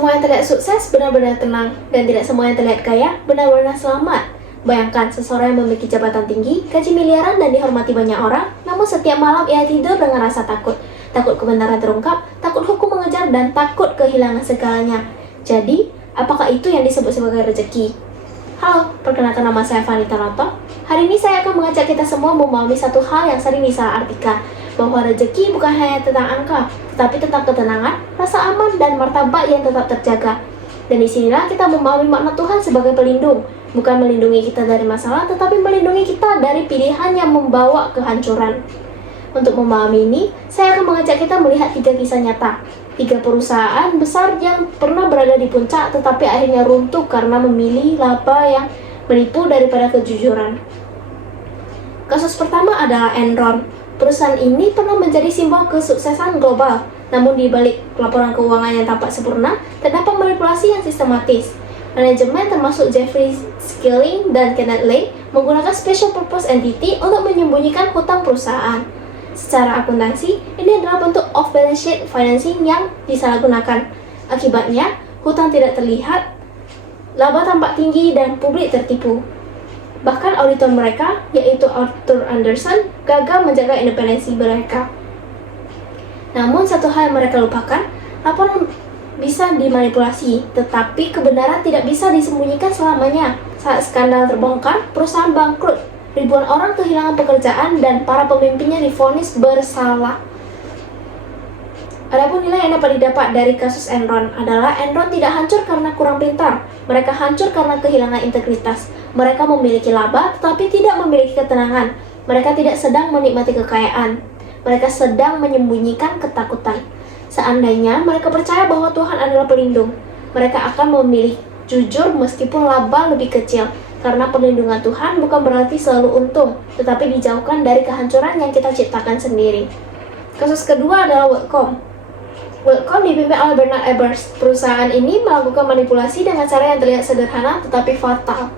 semua yang terlihat sukses benar-benar tenang, dan tidak semua yang terlihat kaya benar-benar selamat. Bayangkan seseorang yang memiliki jabatan tinggi, gaji miliaran, dan dihormati banyak orang, namun setiap malam ia tidur dengan rasa takut. Takut kebenaran terungkap, takut hukum mengejar, dan takut kehilangan segalanya. Jadi, apakah itu yang disebut sebagai rezeki? Halo, perkenalkan nama saya Vanita Noto. Hari ini saya akan mengajak kita semua memahami satu hal yang sering disalahartikan, bahwa rezeki bukan hanya tentang angka, tetapi tentang ketenangan, rasa aman, dan martabat yang tetap terjaga. Dan disinilah kita memahami makna Tuhan sebagai pelindung, bukan melindungi kita dari masalah, tetapi melindungi kita dari pilihan yang membawa kehancuran. Untuk memahami ini, saya akan mengajak kita melihat 3 kisah nyata. 3 perusahaan besar yang pernah berada di puncak, tetapi akhirnya runtuh karena memilih laba yang menipu daripada kejujuran. Kasus pertama adalah Enron. Perusahaan ini pernah menjadi simbol kesuksesan global, namun di balik laporan keuangan yang tampak sempurna, terdapat manipulasi yang sistematis. Manajemen termasuk Jeffrey Skilling dan Kenneth Lay menggunakan special purpose entity untuk menyembunyikan hutang perusahaan. Secara akuntansi, ini adalah bentuk off-balance sheet financing yang disalahgunakan. Akibatnya, hutang tidak terlihat, laba tampak tinggi, dan publik tertipu. Bahkan auditor mereka, yaitu Arthur Andersen, gagal menjaga independensi mereka. Namun satu hal yang mereka lupakan, laporan bisa dimanipulasi, tetapi kebenaran tidak bisa disembunyikan selamanya. Saat skandal terbongkar, perusahaan bangkrut, ribuan orang kehilangan pekerjaan, dan para pemimpinnya divonis bersalah. Adapun nilai yang dapat didapat dari kasus Enron adalah Enron tidak hancur karena kurang pintar, mereka hancur karena kehilangan integritas. Mereka memiliki laba tetapi tidak memiliki ketenangan. Mereka tidak sedang menikmati kekayaan, mereka sedang menyembunyikan ketakutan. Seandainya mereka percaya bahwa Tuhan adalah pelindung, mereka akan memilih jujur meskipun laba lebih kecil. Karena perlindungan Tuhan bukan berarti selalu untung, tetapi dijauhkan dari kehancuran yang kita ciptakan sendiri. Kasus kedua adalah WorldCom. WorldCom dipimpin oleh Bernard Ebbers. Perusahaan ini melakukan manipulasi dengan cara yang terlihat sederhana tetapi fatal.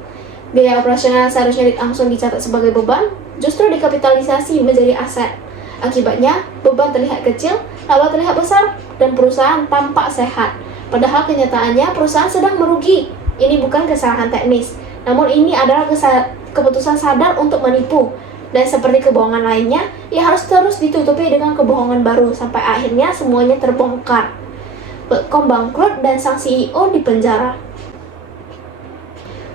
Biaya operasional seharusnya langsung dicatat sebagai beban, justru dikapitalisasi menjadi aset. Akibatnya, beban terlihat kecil, laba terlihat besar, dan perusahaan tampak sehat. Padahal kenyataannya perusahaan sedang merugi. Ini bukan kesalahan teknis, namun ini adalah keputusan sadar untuk menipu. Dan seperti kebohongan lainnya, ia harus terus ditutupi dengan kebohongan baru sampai akhirnya semuanya terbongkar. WorldCom bangkrut dan sang CEO dipenjara.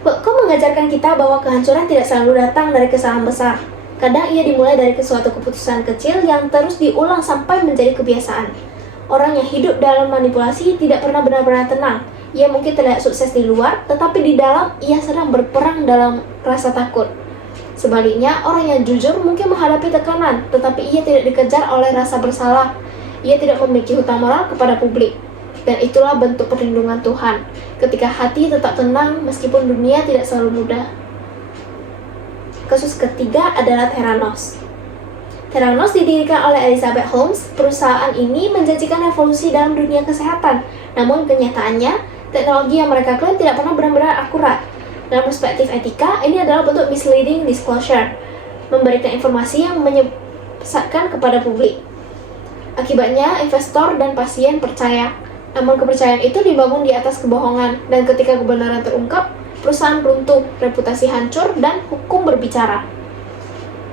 WorldCom mengajarkan kita bahwa kehancuran tidak selalu datang dari kesalahan besar. Kadang ia dimulai dari suatu keputusan kecil yang terus diulang sampai menjadi kebiasaan. Orang yang hidup dalam manipulasi tidak pernah benar-benar tenang. Ia mungkin terlihat sukses di luar, tetapi di dalam ia sedang berperang dalam rasa takut. Sebaliknya, orang yang jujur mungkin menghadapi tekanan, tetapi ia tidak dikejar oleh rasa bersalah. Ia tidak memiliki hutang moral kepada publik. Dan itulah bentuk perlindungan Tuhan, ketika hati tetap tenang meskipun dunia tidak selalu mudah. Kasus ketiga adalah Theranos. Theranos didirikan oleh Elizabeth Holmes. Perusahaan ini menjanjikan revolusi dalam dunia kesehatan, namun kenyataannya, teknologi yang mereka klaim tidak pernah benar-benar akurat. Dalam perspektif etika, ini adalah bentuk misleading disclosure, memberikan informasi yang menyesatkan kepada publik. Akibatnya, investor dan pasien percaya. Namun kepercayaan itu dibangun di atas kebohongan, dan ketika kebenaran terungkap, perusahaan runtuh, reputasi hancur, dan hukum berbicara.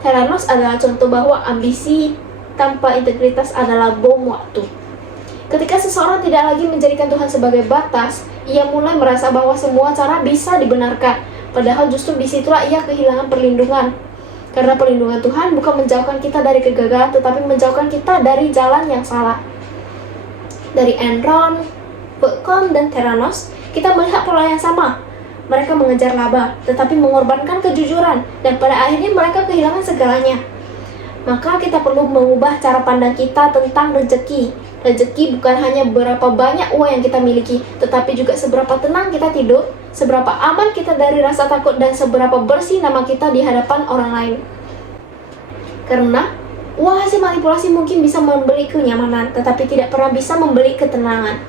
Theranos adalah contoh bahwa ambisi tanpa integritas adalah bom waktu. Ketika seseorang tidak lagi menjadikan Tuhan sebagai batas, ia mulai merasa bahwa semua cara bisa dibenarkan, padahal justru disitulah ia kehilangan perlindungan. Karena perlindungan Tuhan bukan menjauhkan kita dari kegagalan, tetapi menjauhkan kita dari jalan yang salah. Dari Enron, WorldCom, dan Theranos, kita melihat pola yang sama. Mereka mengejar laba, tetapi mengorbankan kejujuran, dan pada akhirnya mereka kehilangan segalanya. Maka kita perlu mengubah cara pandang kita tentang rezeki. Rezeki bukan hanya berapa banyak uang yang kita miliki, tetapi juga seberapa tenang kita tidur, seberapa aman kita dari rasa takut, dan seberapa bersih nama kita di hadapan orang lain. Karena uang hasil manipulasi mungkin bisa membeli kenyamanan, tetapi tidak pernah bisa membeli ketenangan.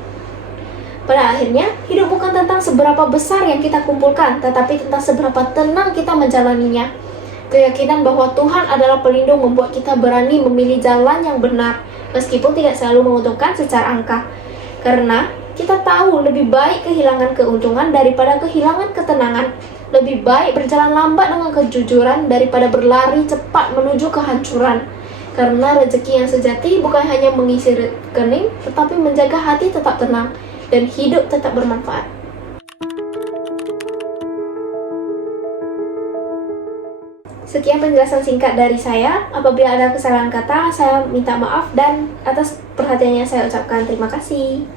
Pada akhirnya, hidup bukan tentang seberapa besar yang kita kumpulkan, tetapi tentang seberapa tenang kita menjalaninya. Keyakinan bahwa Tuhan adalah pelindung membuat kita berani memilih jalan yang benar, meskipun tidak selalu menguntungkan secara angka. Karena Kita tahu lebih baik kehilangan keuntungan daripada kehilangan ketenangan. Lebih baik berjalan lambat dengan kejujuran daripada berlari cepat menuju kehancuran. Karena rezeki yang sejati bukan hanya mengisi rekening, tetapi menjaga hati tetap tenang dan hidup tetap bermanfaat. Sekian penjelasan singkat dari saya. Apabila ada kesalahan kata, saya minta maaf dan atas perhatiannya saya ucapkan terima kasih.